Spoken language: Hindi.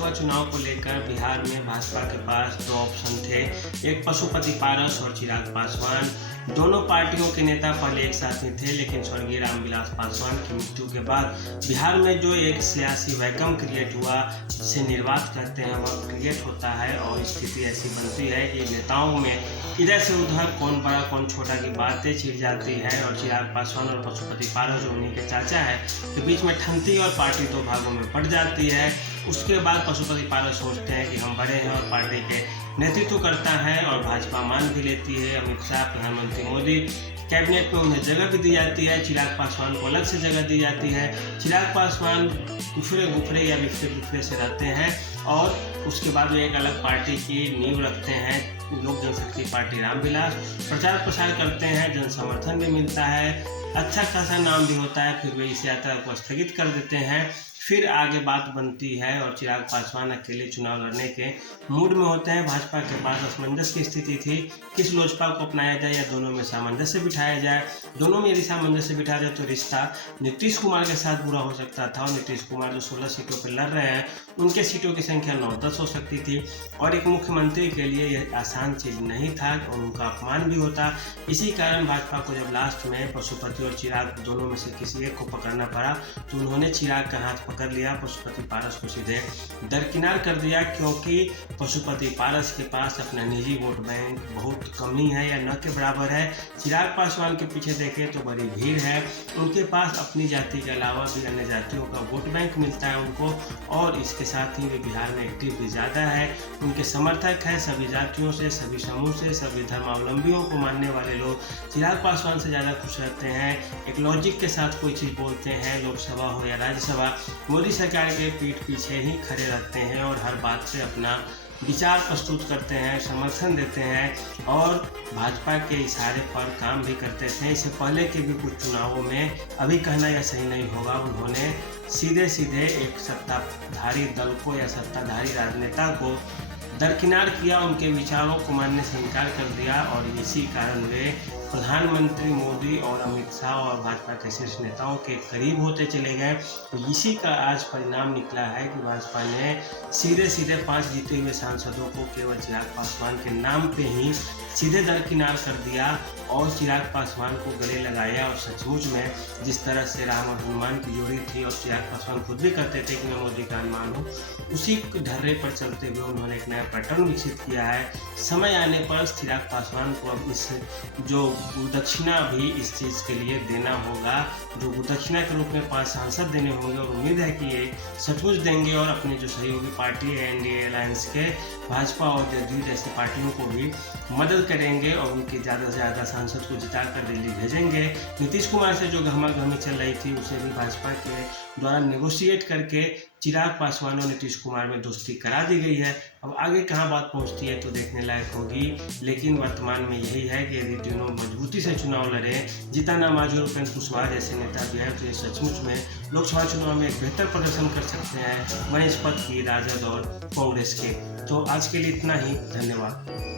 लोकसभा चुनाव को लेकर बिहार में भाजपा के पास दो ऑप्शन थे। एक पशुपति पारस और चिराग पासवान। दोनों पार्टियों के नेता पहले एक साथ ही थे, लेकिन स्वर्गीय रामविलास पासवान की मृत्यु के बाद बिहार में जो एक सियासी वैक्यूम क्रिएट हुआ, जिसे निर्वात कहते हैं, वह क्रिएट होता है और स्थिति ऐसी बनती है कि नेताओं में इधर से उधर कौन बड़ा कौन छोटा की बातें छिड़ जाती है और चिराग पासवान और पशुपति पारस जो उन्हीं के चाचा है के बीच में ठनती और पार्टी दो भागों में बढ़ जाती है। उसके बाद पशुपति पारस सोचते हैं कि हम बड़े हैं और पार्टी के नेतृत्व करता है और भाजपा मान भी लेती है। अमित शाह, प्रधानमंत्री मोदी, कैबिनेट में उन्हें जगह भी दी जाती है। चिराग पासवान को अलग से जगह दी जाती है। चिराग पासवान गुफरे गुफरे या बिफरे बिफरे से रहते हैं और उसके बाद वो एक अलग पार्टी की नींव रखते हैं, लोक जनशक्ति पार्टी रामविलास। प्रचार प्रसार करते हैं, जन समर्थन भी मिलता है, अच्छा खासा नाम भी होता है। फिर वे इस यात्रा को स्थगित कर देते हैं। फिर आगे बात बनती है और चिराग पासवान अकेले चुनाव लड़ने के मूड में होते हैं। भाजपा के पास असमंजस की स्थिति थी, किस लोजपा को अपनाया जाए या दोनों में सामंजस्य बिठाया जाए। दोनों में यदि सामंजस्य बिठाया जाए तो रिश्ता नीतीश कुमार के साथ बुरा हो सकता था और नीतीश कुमार जो 16 सीटों पर लड़ रहे हैं, उनके सीटों की संख्या 9-10 हो सकती थी और एक मुख्यमंत्री के लिए यह आसान चीज़ नहीं था और उनका अपमान भी होता। इसी कारण भाजपा को जब लास्ट में पशुपति और चिराग दोनों में से किसी एक को पकड़ना पड़ा तो उन्होंने चिराग का हाथ पकड़ लिया, पशुपति पारस को सीधे दरकिनार कर दिया, क्योंकि पशुपति पारस के पास अपना निजी वोट बैंक बहुत कमी है या न के बराबर है। चिराग पासवान के पीछे देखें तो बड़ी भीड़ है, उनके पास अपनी जाति के अलावा भी अन्य जातियों का वोट बैंक मिलता है उनको और इसके साथ ही वे बिहार में एक्टिव भी ज़्यादा है। उनके समर्थक हैं सभी जातियों से, सभी समूह से, सभी धर्मावलंबियों को मानने वाले लोग चिराग पासवान से ज़्यादा खुश रहते हैं। एक लॉजिक के साथ कोई चीज़ बोलते हैं, लोकसभा हो या राज्यसभा, मोदी सरकार के पीठ पीछे ही खड़े रहते हैं और हर बात पे अपना विचार प्रस्तुत करते हैं, समर्थन देते हैं और भाजपा के इशारे पर काम भी करते थे। इससे पहले के भी कुछ चुनावों में, अभी कहना यह सही नहीं होगा, उन्होंने सीधे सीधे एक सत्ताधारी दल को या सत्ताधारी राजनेता को दरकिनार किया, उनके विचारों को मानने से इनकार कर दिया और इसी कारण वे प्रधानमंत्री मोदी और अमित शाह और भाजपा के शीर्ष नेताओं के करीब होते चले गए। तो इसी का आज परिणाम निकला है कि भाजपा ने सीधे सीधे 5 जीते हुए सांसदों को केवल चिराग पासवान के नाम पे ही सीधे दरकिनार कर दिया और चिराग पासवान को गले लगाया। और सचमुच में जिस तरह से राम और हनुमान की जोड़ी थी और चिराग पासवान खुद भी कहते थे कि मैं मोदी का हनुमान हूँ, उसी ढर्रे पर चलते हुए उन्होंने एक नया पैटर्न विकसित किया है। समय आने पर चिराग पासवान को अब इस जो दक्षिणा भी इस चीज़ के लिए देना होगा, जो दक्षिणा के रूप में 5 सांसद देने होंगे और उम्मीद है कि ये सचमुच देंगे और अपनी जो सहयोगी पार्टी है एनडीए अलायंस के, भाजपा और जदयू जैसी पार्टियों को भी मदद करेंगे और उनके ज़्यादा से ज़्यादा सांसद को जिताकर दिल्ली भेजेंगे। नीतीश कुमार से जो गहमा-गहमी चल रही थी उसे भी भाजपा के द्वारा नेगोशिएट करके चिराग पासवान और नीतीश कुमार में दोस्ती करा दी गई है। अब आगे कहाँ बात पहुँचती है तो देखने लायक होगी, लेकिन वर्तमान में यही है कि यदि तीनों मजबूती से चुनाव लड़े, जीतन राम मांझी और उपेंद्र कुशवाहा जैसे नेता भी हैं तो ये सचमुच में लोकसभा चुनाव में एक बेहतर प्रदर्शन कर सकते हैं बनस्पत की, राजद और कांग्रेस के। तो आज के लिए इतना ही, धन्यवाद।